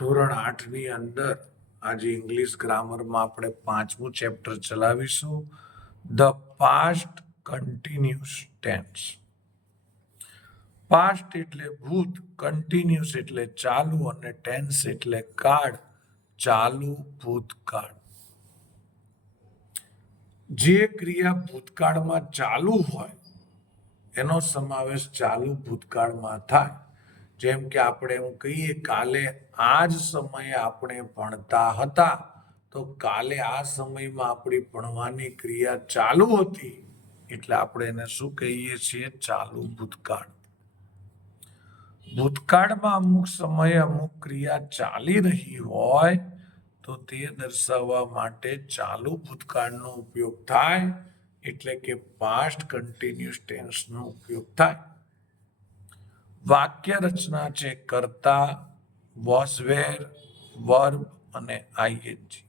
ધોરણ 8ની અંદર આજે ઇંગ્લિશ ગ્રામરમાં આપણે 5મું ચેપ્ટર ચલાવીશું, the past continuous tense. Past એટલે ભૂત, કન્ટિન્યુઅસ એટલે ચાલુ અને ટેન્સ એટલે કાળ, ચાલુ ભૂતકાળ. જે ક્રિયા ભૂતકાળમાં ચાલુ હોય એનો સમાવેશ ચાલુ ભૂતકાળમાં થાય. જેમ કે આપણે એમ કહીએ કાલે આ જ સમયે આપણે ભણતા હતા, તો કાલે આ સમયમાં આપણી ભણવાની ક્રિયા ચાલુ હતી, એટલે આપણે એને શું કહીએ છીએ? ચાલુ ભૂતકાળ. ભૂતકાળમાં અમુક સમયે અમુક ક્રિયા ચાલી રહી હોય તો તે દર્શાવવા માટે ચાલુ ભૂતકાળનો ઉપયોગ થાય, એટલે કે પાસ્ટ કન્ટિન્યુઅસ ટેન્સનો ઉપયોગ થાય. વાક્ય રચના છે કર્તા, વોઝ વેર, વર્બ અને આઈએનજી.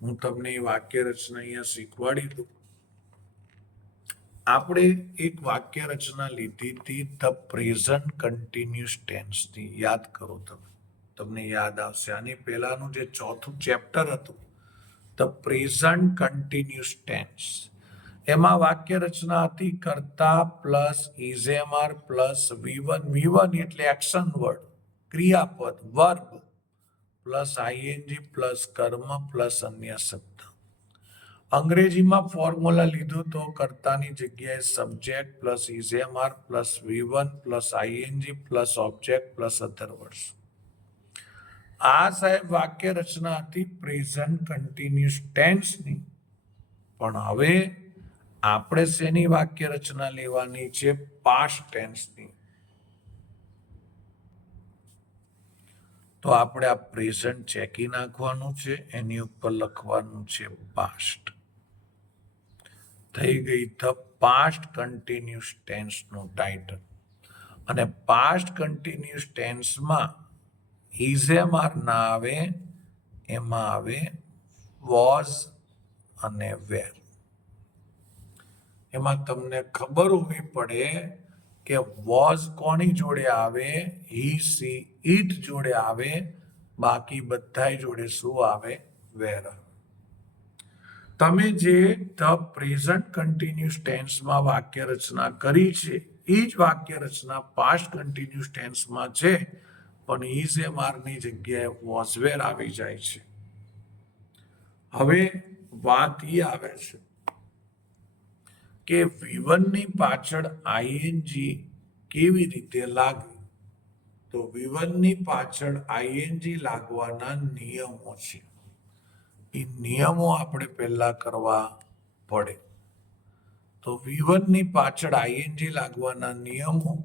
હું તમને એ વાક્ય રચના અહીંયા શીખવાડી દઉં. આપણે એક વાક્ય રચના લીધી હતી ધ પ્રેઝન્ટ કન્ટિન્યુઅસ ટેન્સની. યાદ કરો, તમને યાદ આવશે. આની પહેલાનું જે 4થું ચેપ્ટર હતું ધ પ્રેઝન્ટ કન્ટિન્યુઅસ ટેન્સ, એમાં વાક્ય રચના હતી કર્તા પ્લસ ઇઝેમઆર પ્લસ V1 એટલે એક્શન વર્ડ, ક્રિયાપદ, વર્બ પ્લસ આઈએનજી પ્લસ કર્મ પ્લસ અન્ય શબ્દ. અંગ્રેજીમાં ફોર્મ્યુલા લીધું તો કર્તાની જગ્યાએ subject plus is am are plus V1 plus ING plus object plus other words. આ સાહેબ વાક્ય રચના હતી પ્રેઝન્ટ કન્ટિન્યુઅસ ટેન્સની. પણ હવે આપણે શેની વાક્ય રચના લેવાની છે? પાસ્ટ ટેન્સની. તો આપણે આ પ્રેઝન્ટ ચેકી નાખવાનું છે, એની ઉપર લખવાનું છે પાસ્ટ. થઈ ગઈ ધ પાસ્ટ કન્ટિન્યુઅસ ટેન્સનું ટાઇટલ. અને પાસ્ટ કન્ટિન્યુઅસ ટેન્સમાં ઇઝેમઆર ના આવે, એમાં આવે વોઝ અને વેર. એમાં તમને ખબર હોવી પડે કે વોઝ કોની જોડે આવે? હી, સી, ઇટ જોડે આવે. બાકી બધા જોડે શું આવે? વેર. તમે જે ધ પ્રેઝન્ટ કન્ટિન્યુઅસ ટેન્સમાં વાક્ય રચના કરી છે એ જ વાક્ય રચના પાસ્ટ કન્ટિન્યુઅસ ટેન્સમાં છે, પણ ઇઝેમઆરની જગ્યાએ વોઝ વેર આવી જાય છે. હવે વાત એ આવે છે કે V1 ની પાછળ આઈએનજી કેવી રીતે લાગે? તો V1 ની પાછળ આઈએનજી લાગવાના નિયમો છે. એ નિયમો આપણે પહેલા કરવા પડે. તો V1 ની પાછળ આઈએનજી લાગવાના નિયમો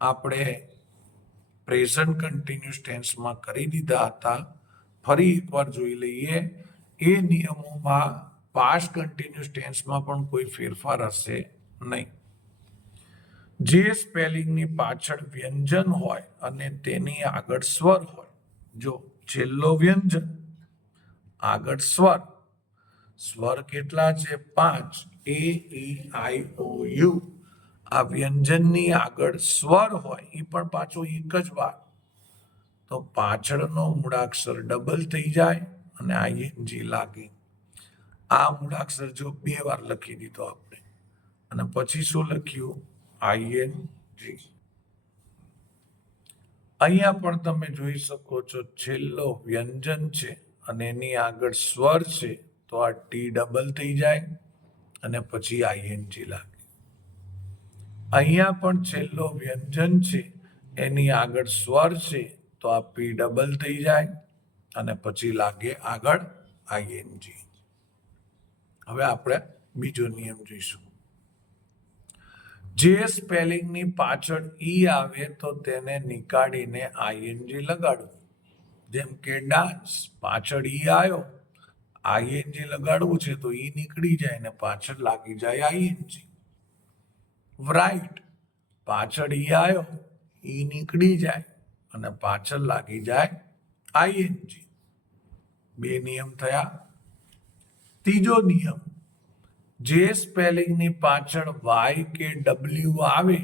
આપણે પ્રેઝન્ટ કન્ટિન્યુઅસ ટેન્સમાં કરી દીધા હતા. ફરી એકવાર જોઈ લઈએ. એ નિયમોમાં પાસ્ટ કન્ટિન્યુઅસ ટેન્સમાં પણ કોઈ ફેરફાર હશે નહીં. જે સ્પેલિંગની પાછળ વ્યંજન હોય અને તેની આગળ સ્વર હોય, જો છેલ્લો વ્યંજન આગળ સ્વર, સ્વર કેટલા છે? 5, A, E, I, O, U. આ વ્યંજનની આગળ સ્વર હોય એ પણ પાછો એક જ વાર, તો પાછળનો મૂળાક્ષર ડબલ થઈ જાય અને આઈએનજી લાગે. આ મૂળાક્ષર જો 2 વાર લખી દીધો આપણે, અને પછી શું લખ્યું? આઈએનજી. અહીંયા પણ તમે જોઈ શકો છો છેલ્લો વ્યંજન છે અને એની આગળ સ્વર છે, તો આ ટી ડબલ થઈ જાય અને પછી આઈએનજી લાગે. અહીંયા પણ છેલ્લો વ્યંજન છે, એની આગળ સ્વર છે, તો આ પી ડબલ થઈ જાય અને પછી લાગે આગળ આઈએનજી. હવે આપણે બીજો નિયમ જોઈશું. જે સ્પેલિંગની પાછળ ઈ આવે તો તેને નીકાળીને આઈએનજી લગાડવું. જેમ કે ડાન્સ, પાછળ ઈ આવ્યો, આઈએનજી લગાડવું છે તો ઈ નીકળી જાય ને પાછળ લાગી જાય આઈએનજી. રાઈટ, પાછળ ઈ આવ્યો, ઈ નીકળી જાય અને પાછળ લાગી જાય આઈએનજી. 2 નિયમ થયા. ત્રીજો નિયમ, જે સ્પેલિંગની પાછળ વાય કે ડબલ્યુ આવે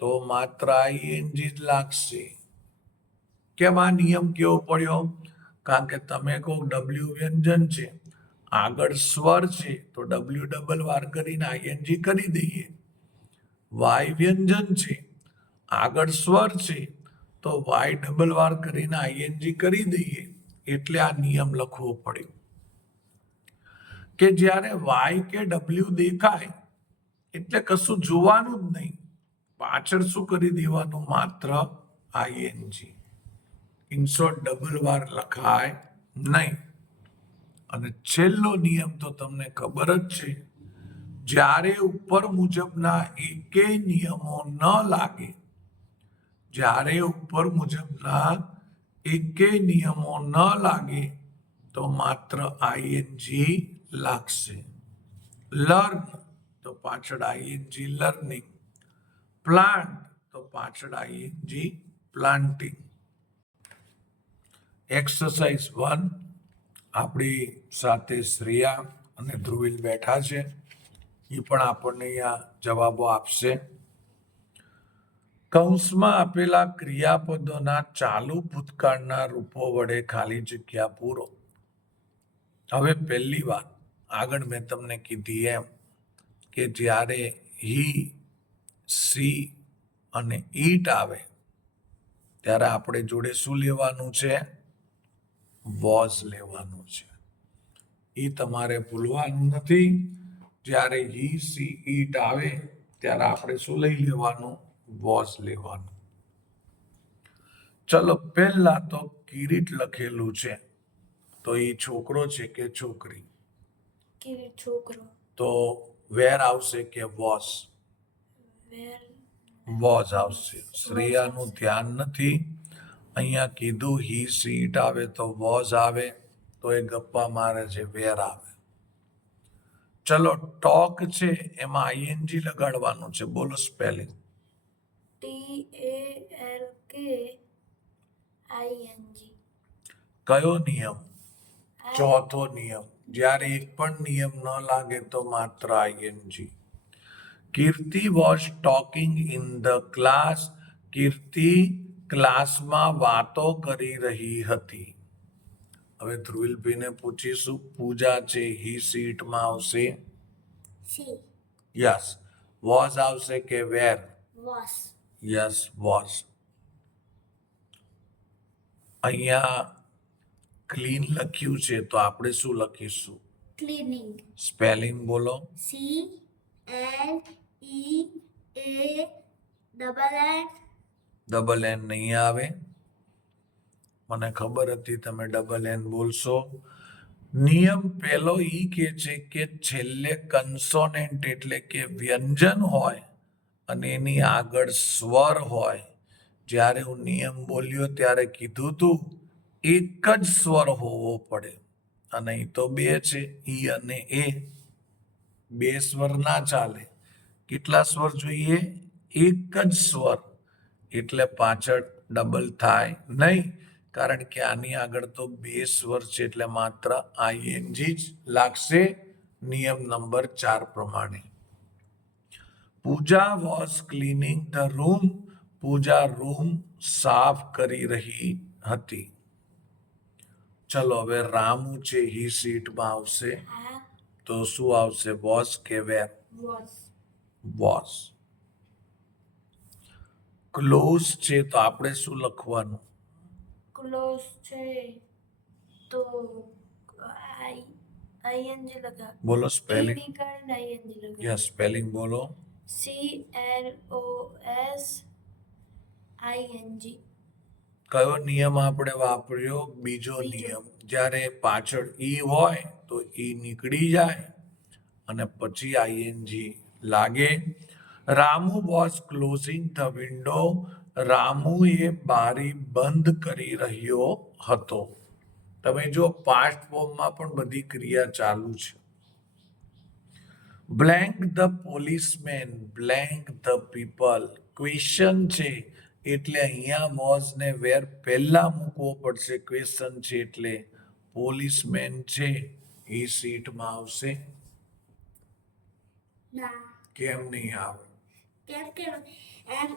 તો માત્ર આઈએનજી જ લાગશે. કેમ આ નિયમ કેવો પડ્યો? કારણ કે તમે કહો ડબલ્યુ વ્યંજન છે, આગળ સ્વર છે, તો ડબલ્યુ ડબલ વાર કરીને આઈએનજી કરી દઈએ. વાય વ્યંજન છે, આગળ સ્વર છે, તો વાય ડબલ વાર કરીને આઈએનજી કરી દઈએ. એટલે આ નિયમ લખવો પડ્યો કે જ્યારે વાય કે ડબલ્યુ દેખાય એટલે કશું જોવાનું જ નહીં, પાછળ શું કરી દેવાનું? માત્ર આઈએનજી. ઇનશોર્ટ ડબલ વાર લખાય નહીં. અને છેલ્લો નિયમ તો તમને ખબર જ છે, જ્યારે ઉપર મુજબના એકેય નિયમો ન લાગે, જ્યારે ઉપર મુજબના એકેય નિયમો ન લાગે તો માત્ર આઈએનજી લાગશે. લર્ન તો પાછળ આઈએનજી લર્નિંગ, પ્લાન્ટ તો પાછળ આઈએનજી પ્લાન્ટિંગ. એક્સરસાઇઝ 1 આપણી સાથે શ્રેયા અને ધ્રુવિલ બેઠા છે, એ પણ આપણને અહીંયા જવાબો આપશે. કૌંસમાં આપેલા ક્રિયાપદોના ચાલુ ભૂતકાળના રૂપો વડે ખાલી જગ્યા પૂરો. હવે પહેલી વાત, આગળ મેં તમને કીધી એમ કે જ્યારે હી, સી અને ઈટ આવે ત્યારે આપણે જોડે શું લેવાનું છે? વોઝ લેવાનું છે. એ તમારે ભૂલવાનું નથી. જ્યારે હી, સી, ઈટ આવે ત્યારે આપણે શું લઈ લેવાનું? વોઝ લેવાનું. ચલો, પહેલા તો કિરીટ લખેલું છે, તો એ છોકરો છે કે છોકરી? કિરીટ છોકરો. તો વેર આવશે કે વોઝ? વોઝ આવશે. શ્રેયાનું ધ્યાન નથી, અહીંયા કીધું હી, સી, ઈટ આવે તો વોઝ આવે, તો એ ગપ્પા મારે છે, વેર આવે. ચલો, ટોક છે એમાં આઈએનજી લગાડવાનું છે. બોલો સ્પેલિંગ. TALK ING. કયો નિયમ? ચોથો નિયમ. જ્યારે એક પણ નિયમ ન લાગે તો માત્ર ING. Kirti was talking in the class. Kirti ક્લાસમાં વાતો કરી રહી હતી. હવે ધ્રુવિલભાઈને પૂછીશું, પૂજા છે, હી સીટમાં આવશે? સી. યસ. વોઝ આવશે કે વેર? વોઝ. Yes, was. અહીંયા ક્લીન લખ્યું છે, તો આપણે શું લખીશું? ક્લીનિંગ. સ્પેલિંગ બોલો. CLEANN. ડબલ એન નહીં આવે, મને ખબર હતી તમે ડબલ એન બોલશો. નિયમ પહેલો ઈ કે છે કે છેલ્લે કન્સોનેન્ટ એટલે કે વ્યંજન હોય અને એની આગળ સ્વર હોય. જ્યારે હું નિયમ બોલ્યો ત્યારે કીધું તું એક જ સ્વર હોવો પડે, અને અહીં તો બે છે, ઈ અને એ. બે સ્વર ના ચાલે. કેટલા સ્વર જોઈએ? એક જ સ્વર. એટલે પાછળ ડબલ થાય નહીં, કારણ કે આની આગળ તો બે સ્વર છે, એટલે માત્ર આઈએનજી જ લાગશે નિયમ નંબર 4 પ્રમાણે. Pooja was cleaning the room. Pooja room સાફ કરી રહી હતી. ચલો, હવે રામુ છે, હી સીટમાં આવશે, તો શું આવશે? વોઝ કે વેર? વોઝ. ક્લોઝ છે, તો આપણે શું લખવાનું? ક્લોઝ છે તો ING લગા. બોલો સ્પેલિંગ. ING લગા. યસ, સ્પેલિંગ બોલો. CLOSING. કયો નિયમ આપણે વાપર્યો? બીજો નિયમ. જ્યારે પાછળ ઈ હોય તો ઈ નીકળી જાય અને પછી આઈએનજી લાગે. Ramu was closing the window. Ramu એ બારી બંધ કરી રહ્યો હતો. તમે જો પાસ્ટ ફોર્મમાં પણ બધી ક્રિયા ચાલુ છે. Blank the policeman, blank the people. Question છે એટલે અહીંયા વોઝ ને વેર પહેલા મૂકવો પડશે. ક્વેશ્ચન છે એટલે પોલીસમેન છે એ સીટમાં આવશે. કેમ નહીં આવે? કેમ કે MAN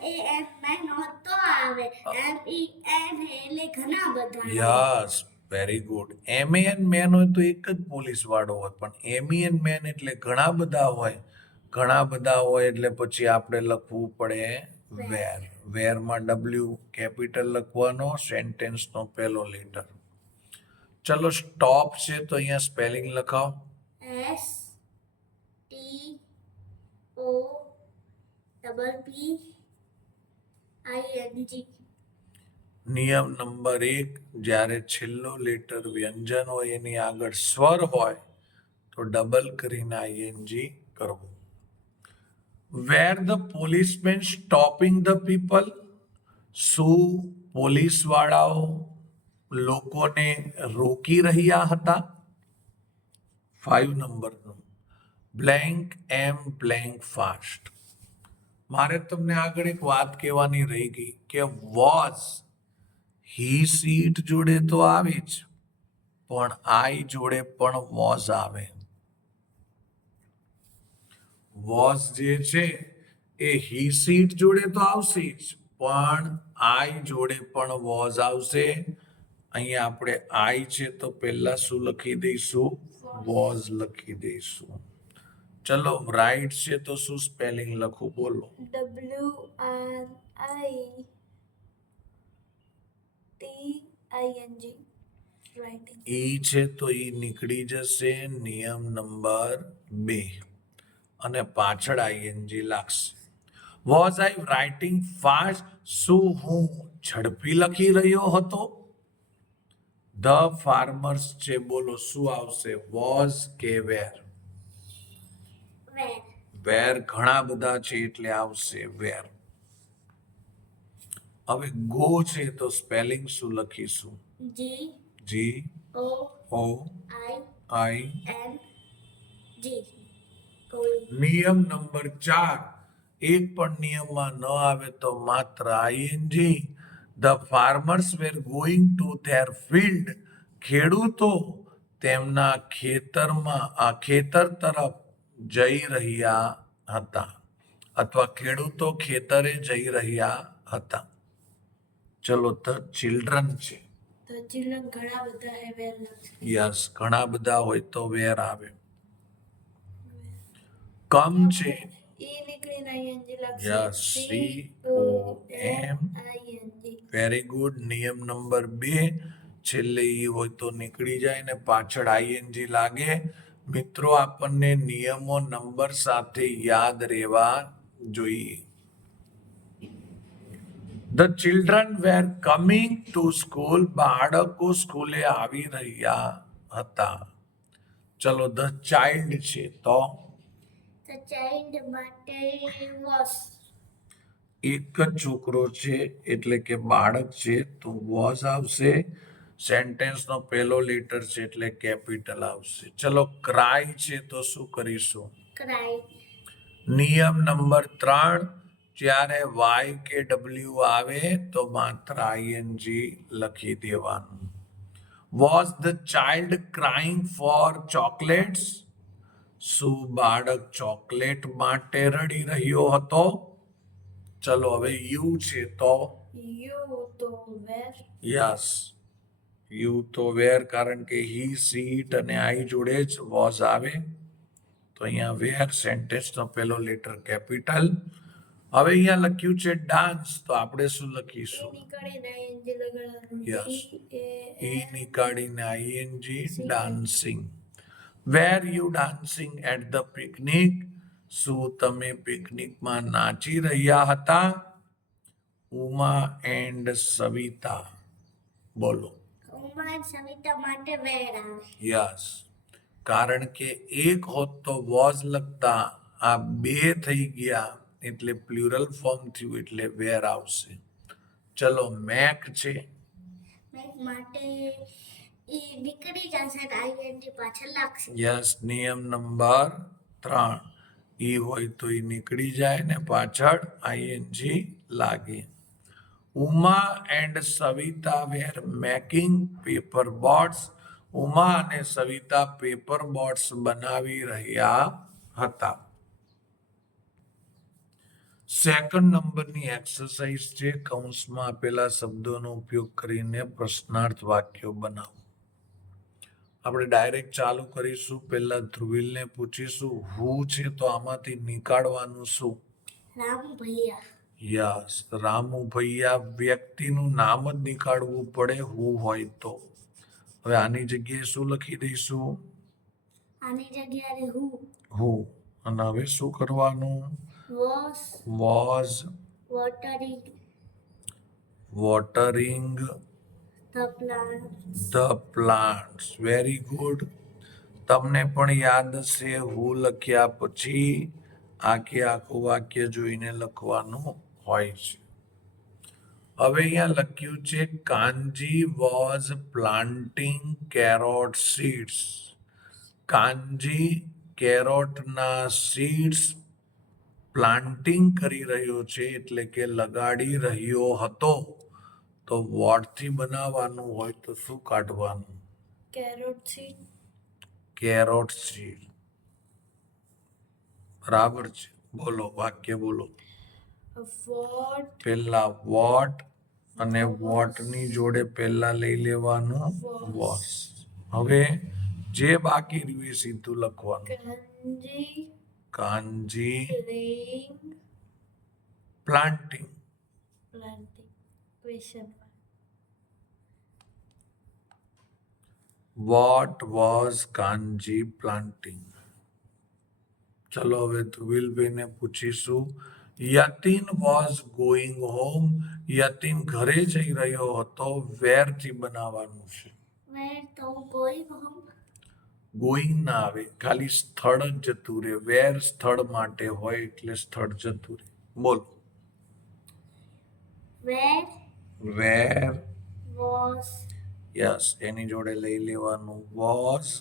મેન હોતો આવે MEN એટલે ઘણા બધા yes very good MEN men હોય તો એક જ પોલીસ વાળો હોય પણ MEN મેન એટલે ઘણા બધા હોય એટલે પછી આપણે લખવું પડે વેરમાં W કેપિટલ લખવાનો સેન્ટેન્સનો પહેલો લેટર ચલો સ્ટોપ છે તો અહીંયા સ્પેલિંગ લખાવો STOPPING નિયમ નંબર 1 જ્યારે છેલ્લો લેટર વ્યંજન હોય એની આગળ સ્વર હોય તો ડબલ કરીને ING કરવું were the policeman stopping the people શું પોલીસ વાળાઓ લોકોને રોકી રહ્યા હતા 5 નંબરનું બ્લેન્ક એમ બ્લેન્ક ફાસ્ટ મારે તમને આગળ એક વાત કહેવાની રહી ગઈ કે વોઝ હી સીટ જોડે તો આવે જ પણ આઈ જોડે પણ વોઝ આવે વોઝ જે છે એ હી સીટ જોડે તો આવશે જ પણ આઈ જોડે પણ વોઝ આવશે અહીંયા આપણે આઈ છે તો પહેલા શું લખી દઈશું વોઝ લખી દઈશું ચલો રાઈટ છે તો શું સ્પેલિંગ લખું બોલો WRITING રાઇટિંગ ઈ છે તો ઈ નીકળી જશે નિયમ નંબર 2 અને પાછળ ING લાગશે વોઝ આઈ રાઇટિંગ ફાસ્ટ શું હું ઝડપી લખી રહ્યો હતો ધ ફાર્મર્સ છે બોલો શું આવશે વોઝ કે વેર વેર ઘણા બધા છે એટલે આવશે વેર હવે ગો છે તો સ્પેલિંગ શું લખીશું GOIN નિયમ નંબર 4 એક પણ નિયમમાં ન આવે તો માત્ર ING the farmers were going to their field ખેડૂતો તેમના ખેતર તરફ જઈ રહ્યા હતા અથવા ખેડૂતો ખેતરે જઈ રહ્યા હતા ચલો ધ ચિલ્ડ્રન છે તો ચિલ્ડ્રન ઘણા બધા હે વેર લખશે યસ ઘણા બધા હોય તો વેર આવે કમ છે નીકળીને ING લખશે યસ COM વેરી ગુડ નિયમ નંબર 2 છેલ્લે ઈ હોય તો નીકળી જાય ને પાછળ ING લાગે મિત્રો આપણને નિયમો નંબર સાથે યાદ રહેવા જોઈએ the children were coming to school બાળકો સ્કૂલે આવી રહ્યા હતા ચલો ધ ચાઇલ્ડ છે તો ધ ચાઇલ્ડ માટે વોઝ એક જ છોકરો છે એટલે કે બાળક છે તો વોઝ આવશે સેન્ટેન્સનો પહેલો લેટર છે એટલે કેપિટલ આવશે ચલો ક્રાય છે તો શું કરીશું ક્રાય નિયમ નંબર 3 જ્યારે Y કે W આવે તો માત્ર ING લખી દેવાનું was the child crying for chocolates શું બાળક ચોકલેટ માટે રડી રહ્યો હતો ચલો હવે યુ છે તો યુ તો વેર યસ યુ તો વેર કારણ કે હી સીટ અને આઈ જોડે જ વોઝ આવે તો અહીંયા વેર સેન્ટેન્સનો પહેલો લેટર કેપિટલ હવે અહીંયા લખ્યું છે ડાન્સ તો આપણે શું લખીશું નીકળીને ING લગાડવાનું યસ ઈ નીકાળીને ING dancing were you dancing at the picnic શું તમે પિકનિકમાં નાચી રહ્યા હતા ઉમા એન્ડ સવિતા બોલો ઉમા સવિતા માટે વેર આવે યસ કારણ કે એક હોત તો વોઝ લખતા આ બે થઈ ગયા એટલે પ્લુરલ ફોર્મ થયું એટલે વેર આવશે ચલો મેક છે મેક માટે ઈ નીકળી જશે ને ING પાછળ લાગશે યસ નિયમ નંબર 3 ઈ હોય તો ઈ નીકળી જાય ને પાછળ ING લાગે Uma and Savita were making paper boats ઉમા અને સવિતા પેપર બોટ્સ બનાવી રહ્યા હતા સેકન્ડ નંબરની એક્સરસાઇઝ છે કૌંસમાં આપેલા શબ્દોનો ઉપયોગ કરીને પ્રશ્નાર્થ વાક્યો બનાવો. આપણે ડાયરેક્ટ ચાલુ કરીશું. પહેલા ધ્રુવિલને પૂછીશું હું છે તો આમાંથી નીકાળવાનું શું? રામુ ભૈયા. યસ, રામુ ભૈયા. વ્યક્તિનું નામ જ નીકાળવું પડે હું હોય તો. હવે આની જગ્યાએ શું લખી દઈશું? આની જગ્યાએ હું. અને હવે શું કરવાનું? Was watering the plants. Very good. તમને પણ યાદ હશે હું લખ્યા પછી આખું વાક્ય જોઈને લખવાનું હોય છે. હવે અહીંયા લખ્યું છે Kanji was planting carrot seeds. Kanji કેરોટના સીડ્સ પ્લાન્ટિંગ કરી રહ્યો છે એટલે કે લગાડી રહ્યો હતો. તો વોટથી બનાવવાનું હોય તો શું કાઢવાનું? કેરોટ સીડ. બરાબર છે. બોલો, વાક્ય બોલો. પહેલા વોટ અને વોટની જોડે પહેલા લઈ લેવાનું વોસ. હવે જે બાકી રહ્યું એ સીધું લખવાનું. Kanji planting. What was Kanji planting. ચલો હવે ધ્રુવિલભાઈને પૂછીશું. Yatin was going home. Yatin ઘરે જઈ રહ્યો હતો. વેરથી બનાવવાનું છે. ગોઈંગ ના આવે, ખાલી સ્થળ જ જતું રહે. વેર સ્થળ માટે હોય એટલે સ્થળ જતું રહે. બોલો. વેર યસ, એની જોડે લઈ લેવાનું વોઝ.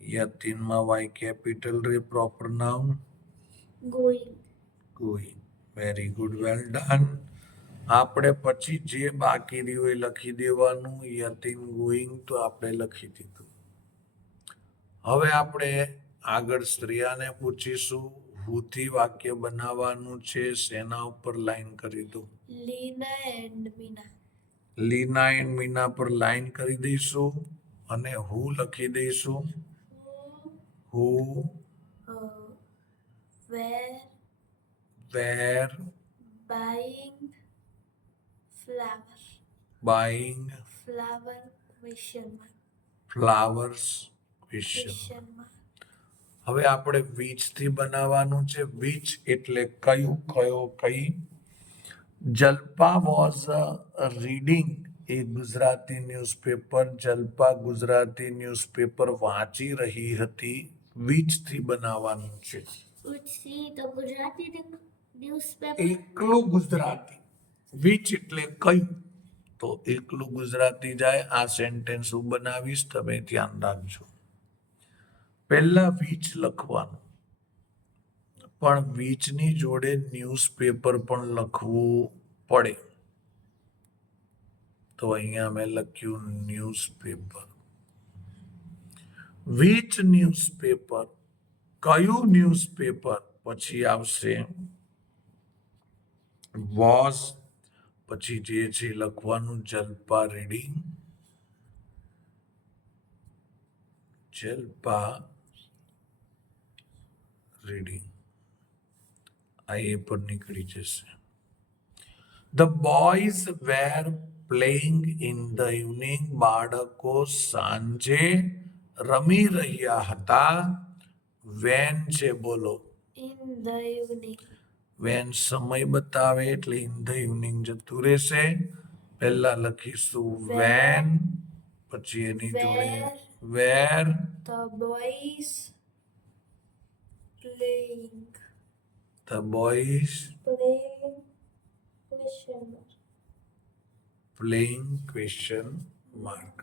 યતિનમાં વાય કેપિટલ રે. Proper noun going. Very good, well done. આપણે પછી જે બાકી રહ્યું એ લખી દેવાનું. યતિન ગોઈંગ તો આપણે લખી દીધું. હવે આપણે આગળ શ્રેયાને પૂછીશું. હુંથી વાક્ય બનાવવાનું છે. શેના ઉપર લાઈન કરી દો? લીના એન્ડ મીના પર લાઈન કરી દઈશું અને હું લખી દઈશું. હું વેર બાઈંગ ફ્લાવર્સ ક્વેશ્ચન. હવે આપણે વીચથી બનાવવાનું છે. વીચ એટલે કયું, કયો, કઈ. Jalpa was reading A Gujarati newspaper. Jalpa Gujarati newspaper વાંચી રહી હતી. વીચથી બનાવવાનું છે. એકલું ગુજરાતી. વીચ એટલે કયું, તો એકલું ગુજરાતી જાય. આ સેન્ટેન્સ હું બનાવીશ, તમે ધ્યાન રાખજો. પહેલા વીચ લખવાનું, પણ વીચની જોડે ન્યૂઝપેપર પણ લખવું પડે. તો અહીંયા મેં લખ્યું ન્યૂઝપેપર. વીચ ન્યૂઝપેપર, કયું ન્યૂઝપેપર. પછી આવશે વોઝ. પછી જે છે લખવાનું જલ્પા રીડિંગ. જલ્પા રીડિંગ. આ એ પર નીકળી જશે. The boys were playing in the evening. બાળકો સાંજે રમી રહ્યા હતા. વેન છે, બોલો. વેન સમય બતાવે એટલે ઇન ધ ઇવનિંગ જતું રહેશે. પહેલા લખીશું વેન, પછી એની જોડે were the boys playing question mark.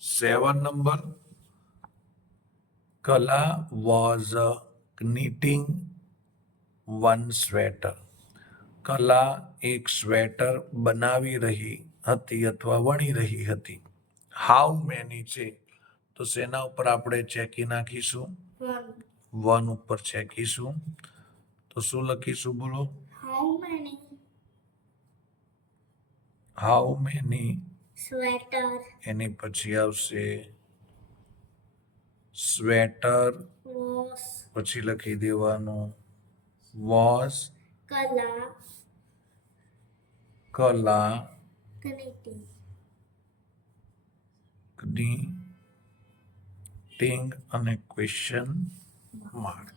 7 નંબર. Kala was knitting one sweater. કલા એક સ્વેટર બનાવી રહી હતી અથવા વણી રહી હતી. હાઉ મેની છે તો શેના ઉપર આપણે ચેકી નાખીશું? 1 ઉપર ચેકીશું. તો શું લખીશું બોલો? How many how many, sweater એની પછી આવશે સ્વેટર, was પછી લખી દેવાનું વોઝ, color કલા, knitting ટિંગ અને question mark.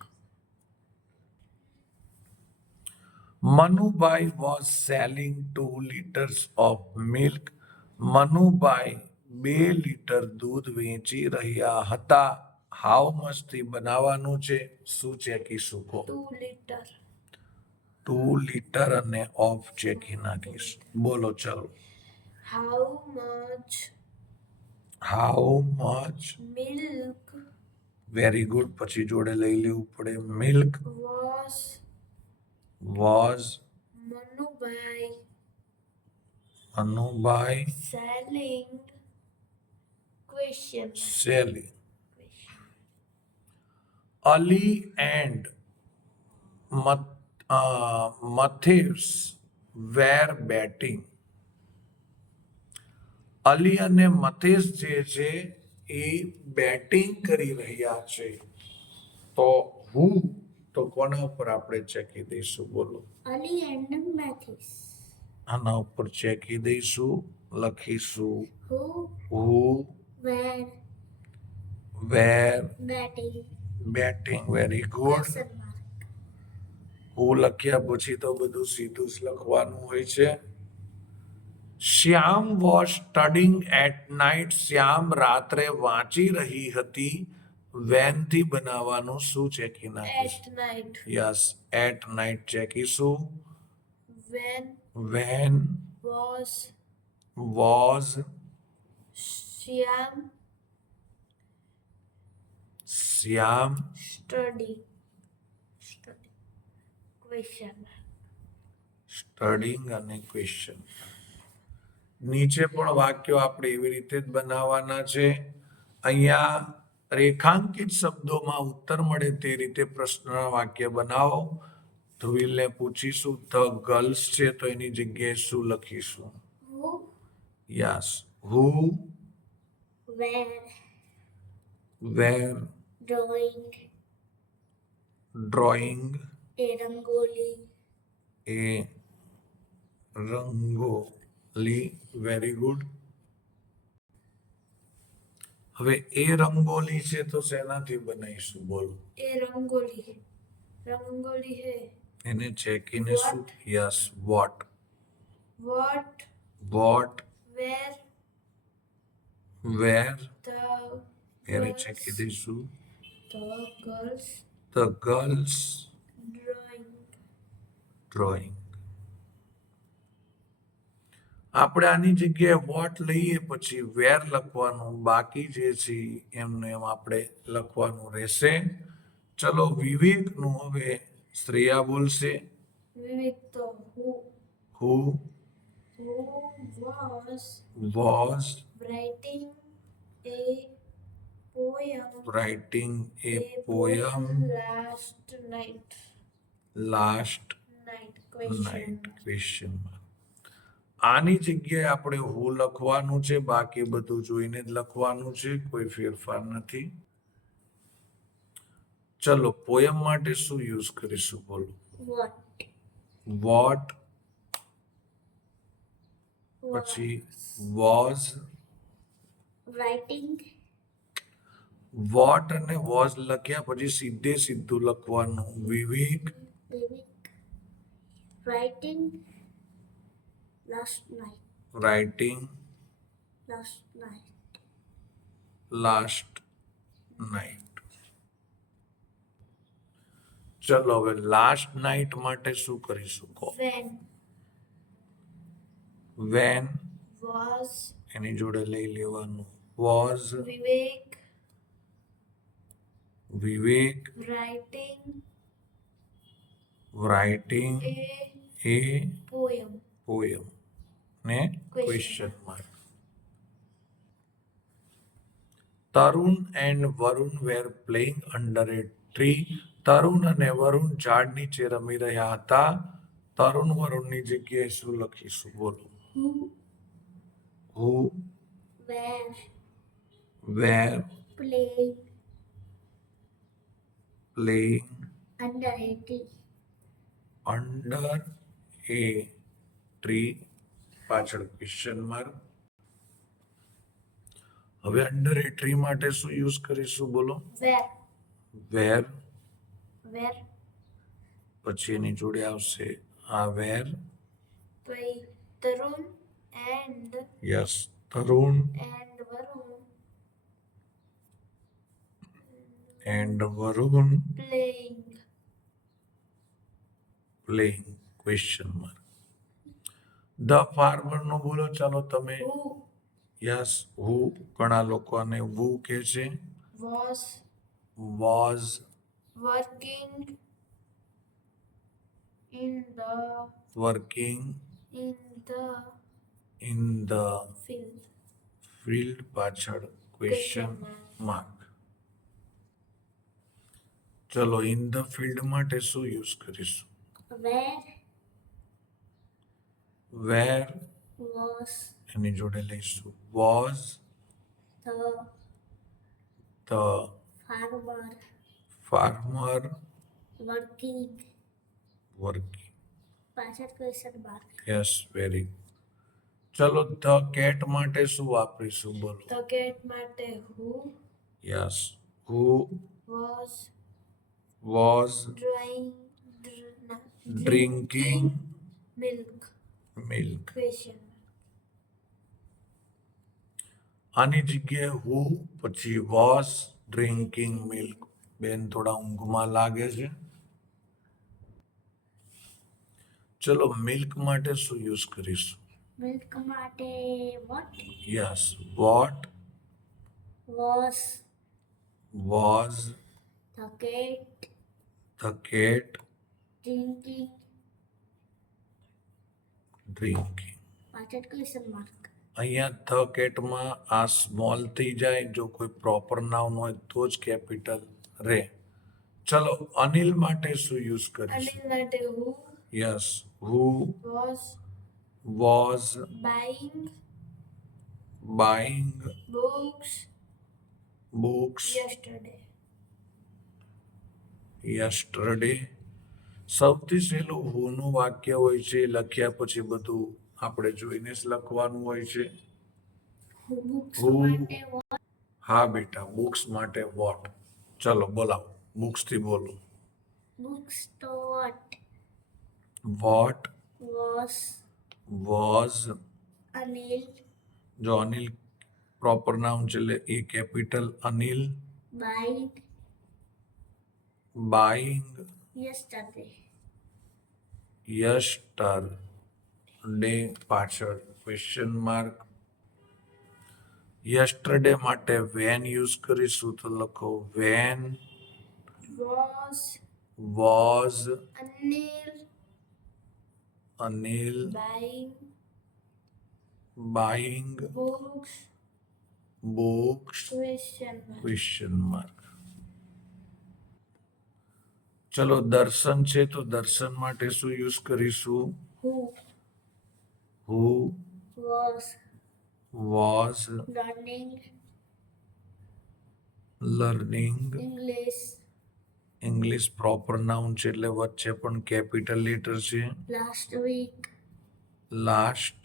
Manubhai was selling 2 liters of milk. Manubhai 2 litre દૂધ વેચી રહ્યા હતા. હાઉ મચ થી બનાવવાનું છે, શું ચેકીશું કહો? 2 liter 2 લીટર અને ઓફ ચેકી નાખીશું. બોલો ચલો. how much how much, milk very good. પછી જોડે લઈ લેવું પડે milk was was Manubai Manubhai selling question selling. Ali and Matthias were betting. Ali અને મથેશ જે છે એ બેટિંગ કરી રહ્યા છે. તો હું તો કોના ઉપર આપણે ચેકી દઈશું બોલો? Ali and Mathis આના ઉપર ચેકી દઈશું, લખીશું who who were were betting batting. Very good. question mark હું લખ્યા પછી તો બધું સીધું જ લખવાનું હોય છે. શ્યામ વોઝ સ્ટડિંગ એટ નાઇટ. શ્યામ રાત્રે વાંચી રહી હતી. વેન થી બનાવવાનું, શું ચેકી નાખીશું? at night yes, at night ચેકીશું. when when was was Shyam Shyam study question mark studying અને ક્વેશ્ચન. નીચે પણ વાક્યો આપણે એવી રીતે જ બનાવવાના છે. અહીંયા રેખાંકિત શબ્દોમાં ઉત્તર મળે તે રીતે પ્રશ્નના વાક્ય બનાવો. ધ્રુવીલને પૂછીશું ધ ગર્લ્સ છે તો એની જગ્યાએ શું લખીશું? who yes, who were were drawing drawing a rangoli a rangoli. Very good. હવે એ રંગોલી છે તો શેનાથી બનાવીશું બોલો? a rangoli hai એને ચેકીને શું? Yes, what what what were were the એને girls ચેકી દઈશું. the the girls girls drawing drawing. આપણે આની જગ્યાએ વોટ લઈએ પછી વેર લખવાનું, બાકી જે છે એમને એમ આપણે લખવાનું રહેશે. ચલો વિવેકનું હવે શ્રેયા બોલશે. Vivek the who was was writing a poem writing a poem last night last question night question. આની જગ્યાએ આપણે હું લખવાનું છે, બાકી બધું જોઈને જ લખવાનું છે, કોઈ ફેરફાર નથી. ચલો પોયમ માટે શું યુઝ કરીશું બોલો? what વોટ, પછી વોઝ. writing વોટ અને વોઝ લખ્યા પછી સીધે સીધું લખવાનું વિવેક Vivek writing last night writing last night. ચલો હવે લાસ્ટ નાઇટ માટે શું કરીશું કહો? વેન was એની જોડે લઈ લેવાનું was Vivek writing a poem ને question mark. Tarun and Varun were playing under a tree. Tarun અને વરુણ ઝાડ નીચે રમી રહ્યા હતા. તરુણ વરુણની જગ્યાએ શું લખીશું? બોલો. Who who were were playing playing under a tree. Under a tree પાછળ ક્વેશ્ચન માર્ક. હવે અંડર એ ટ્રી માટે શું યુઝ કરીશું? બોલો. Where વેર, પછી એની જોડે આવશે આ were. by Tarun and yes, Tarun Varun and Varun playing. Playing question mark. The farmer નો બોલો ચાલો તમે. Who યસ, હુ ઘણા લોકો આને વુ કહે છે. was was working in the working in the field. Field પાછળ ક્વેશ્ચન માર્ક. ચલો, ઇન ધ ફિલ્ડ માટે શું યુઝ કરીશું? Where વેર was એની જોડે લઈશું was the the farmer farmer working? Working. પાછળ question mark. Yes, very. ચલો, ધ કેટ માટે શું વાપરીશું? બોલો. The cat માટે who yes, who was was drinking milk? Milk. Question mark. આની જગ્યાએ હુ પછી વોઝ ડ્રિંકિંગ મિલ્ક. બેન થોડા ઊંઘમાં લાગે છે. ચલો, મિલ્ક માટે શું યુઝ કરીશું? Milk માટે what યસ, what was was the cat the cat drinking? Drinking. પાછળ question mark. અહીંયા ધ કેટમાં આ સ્મોલ થઈ જાય. જો કોઈ પ્રોપર નાઉન હોય તો જ કેપિટલ રહે. ચલો, અનિલ માટે શું યુઝ કરીશું? અનિલ માટે who yes, who was was buying buying books books yesterday. Yesterday. સૌથી સહેલું હુનું વાક્ય હોય છે. લખ્યા પછી બધું આપણે જોઈને જ લખવાનું હોય છે. Books Who? માટે what હા બેટા, બુક્સ માટે વોટ. ચલો બોલાવો, બુક્સ થી બોલો. books તો what what was was. Anil જો અનિલ પ્રોપર નાઉન છે એટલે એ capital Anil buying buying yesterday. Yesterday પાછળ ક્વેશ્ચન માર્ક. યસ્ટરડે માટે વેન યુઝ કરીશું તો લખો when Was was Anil Anil buying buying books? Books Question mark. Question mark. ચલો, દર્શન છે તો દર્શન માટે શું યુઝ કરીશું? Who who was was learning learning. English English proper noun છે એટલે વચ્ચે પણ કેપિટલ લેટર છે. last week? લાસ્ટ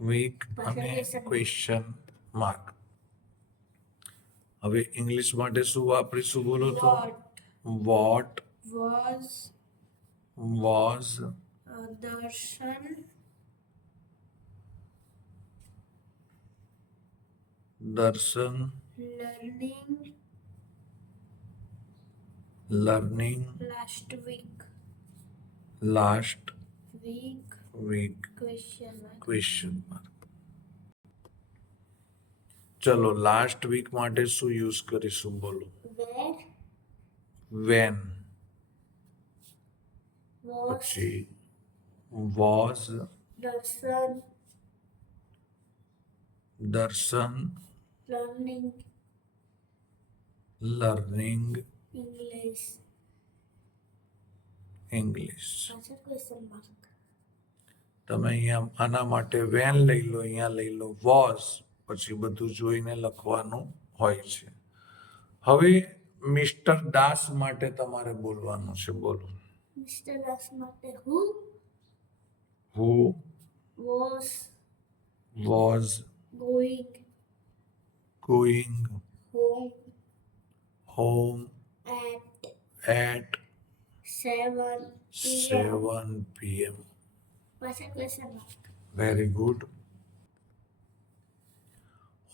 વીક અને Question. Question mark. હવે ઇંગ્લિશ માટે શું વાપરીશું? બોલો તો. What what was was Darshan Darshan learning learning last week? Last Week? Week Question mark. Question mark. ચલો, લાસ્ટ વીક માટે શું યુઝ કરીશું? બોલો. Where વેન was પછી was Darshan Darshan learning learning English. English. પાછળ ક્વેશ્ચન માર્ક. તમે અહીંયા આના માટે વેન લઈ લો, અહીંયા લઈ લો વોઝ, પછી બધું જોઈને લખવાનું હોય છે. હવે મિસ્ટર દાસ માટે તમારે બોલવાનું છે. બોલો. મિસ્ટર દાસ માટે who who was was going going home home at at 7 p.m. 7 p.m. પાછળ question mark. Very good.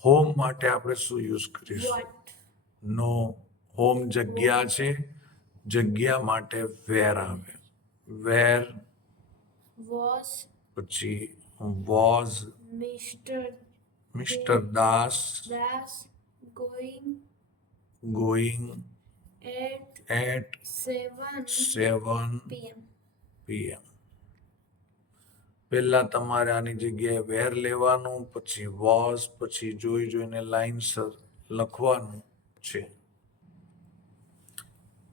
Home માટે આપણે શું યુઝ કરીશું? What no. હોમ જગ્યા છે, જગ્યા માટે વેર આવે. વેર was પછી was Mr. Mister Das Das going going at at 7 7 p.m. p.m. પહેલા તમારે આની જગ્યાએ વેર લેવાનું, પછી વોઝ, પછી જોઈ જોઈને લાઈનસર લખવાનું છે.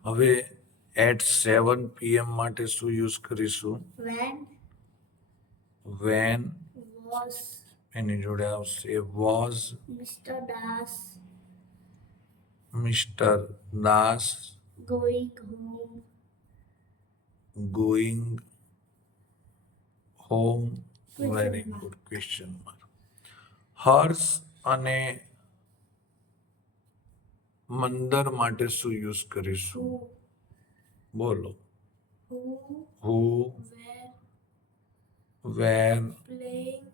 હવે એટ 7 p.m. માટે શું યુઝ કરીશું? When વેન was એની જોડે આવશે was Mr. Das mister Das going home going home. Question very mark. Good. Question mark. Harsh અને મંદર માટે શું યુઝ કરીશું? who બોલો. who who were were playing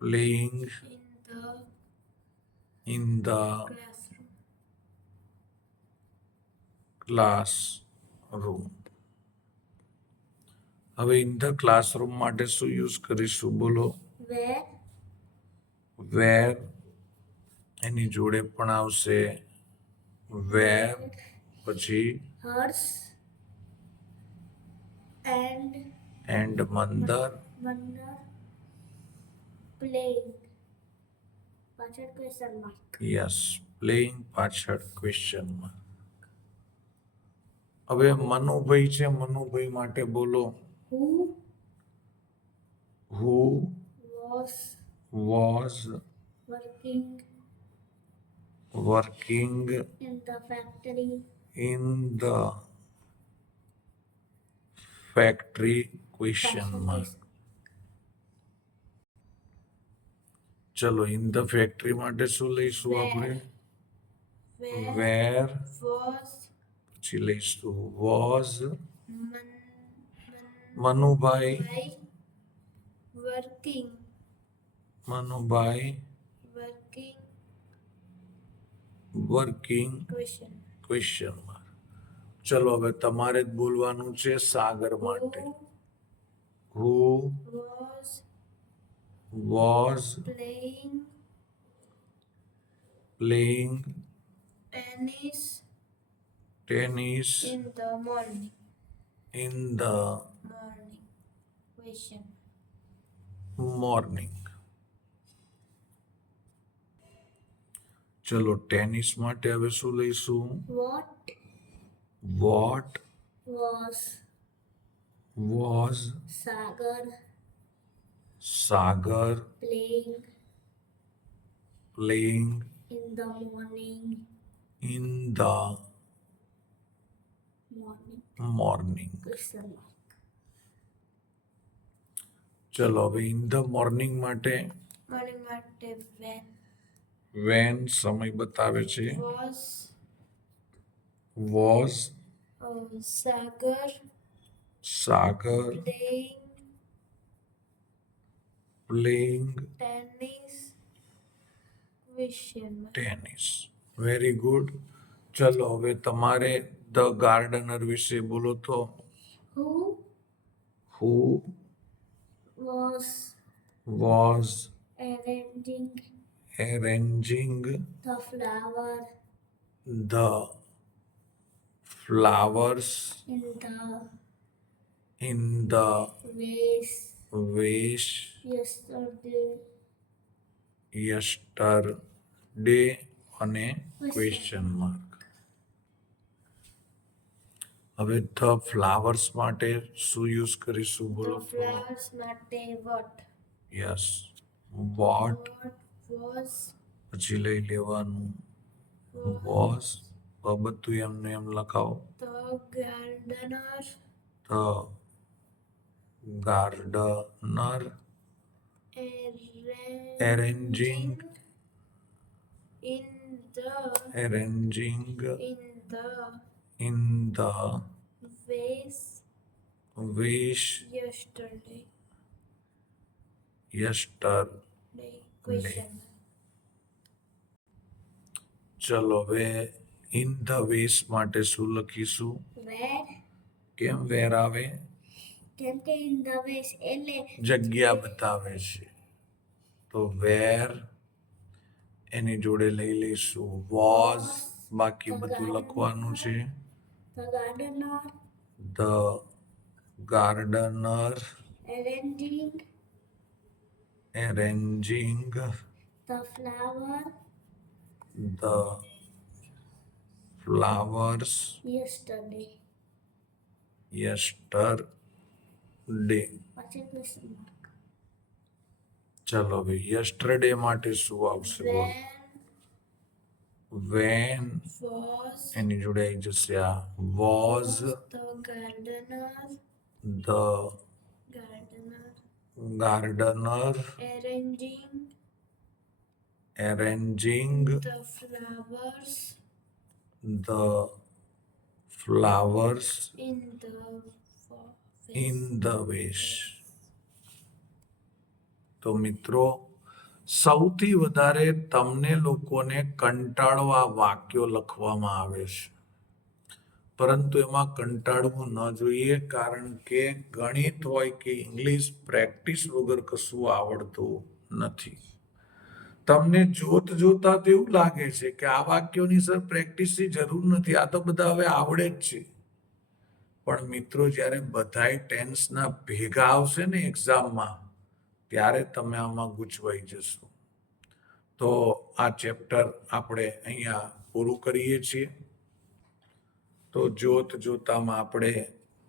playing in in the the classroom. Classroom. હવે in the classroom માટે શું use કરીશું? બોલો. Where વેર એની જોડે પણ આવશે વેર, પછી Hers and and Mandar. Manna playing. પાછળ ક્વેશ્ચન માર્ક. યસ, પ્લેઇંગ પાછળ ક્વેશ્ચન માર્ક. હવે મનુભાઈ છે, મનુભાઈ માટે બોલો. Who who was was working working in the factory in the factory? Question mark. ચલો, ઇન ધ ફેક્ટરી માટે શું લઈશું આપણે? where વેર, was પછી લઈશું was Man- Manubhai Manubhai working Manubhai working question. Question mark. ચલો, હવે તમારે જ બોલવાનું છે સાગર માટે. Who who was was playing playing tennis tennis in the morning? In the Morning question. Morning. ચલો, ટેનિસ માટે હવે શું લઈશું? What what was was Sagar Sagar playing playing in the morning? In the Morning morning. question mark. ચલો, હવે in the morning માટે Morning માટે when when સમય બતાવે છે. was was Sagar Sagar playing playing tennis question mark. Tennis. Very good. ચલો, હવે તમારે ધ ગાર્ડનર વિશે બોલો. તો Who who was was arranging એરેન્જિંગ the flower the flowers in in the the vase વેશ yesterday? યસ્ટરડે અને ક્વેશ્ચન માર્ક. હવે the flowers માટે શું યુઝ કરીશું બોલો The flowers માટે what? યસ વોટ What was પછી લઈ લેવાનું વોઝ બધું એમને એમ લખાવો the gardener the gardener arranging in the arranging in the in the vase wish yesterday. yesterday ચલો હવે ઇન ધ વેસ માટે શું લખીશું Where? કેમ વેર આવે કેમ કે in the vase એટલે જગ્યા બતાવે છે તો વેર એની જોડે લઈ લઈશું વોઝ બાકી બધું લખવાનું છે the gardener the gardener arranging arranging the flowers yesterday. yesterday પછી question mark. ચલો હવે yesterday માટે શું આવશે બોલ when Was એની જોડે આવી જશે આ was the gardener the gardener arranging the flowers in in the vase તો મિત્રો સૌથી વધારે તમને લોકોને કંટાળો આ વાક્યો લખવામાં આવે છે પરંતુ એમાં કંટાળવું ન જોઈએ કારણ કે ગણિત હોય કે ઇંગ્લિશ પ્રેક્ટિસ વગર કશું આવડતું નથી તમને જોતા તો એવું લાગે છે કે આ વાક્યોની સર પ્રેક્ટિસની જરૂર નથી આ તો બધા હવે આવડે જ છે પણ મિત્રો જ્યારે બધાય ટેન્સના ભેગા આવશે ને એક્ઝામમાં ત્યારે તમે આમાં ગૂંચવાઈ જશો તો આ ચેપ્ટર આપણે અહીંયા પૂરું કરીએ છીએ તો જોતામાં આપણે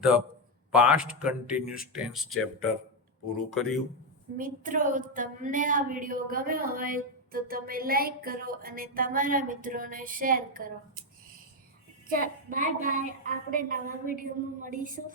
the past continuous tense chapter પૂરું કર્યું મિત્રો તમને આ વિડિયો ગમ્યો હોય તો તમે લાઈક કરો અને તમારા મિત્રોને શેર કરો બાય બાય આપણે નવા વિડિયોમાં મળીશું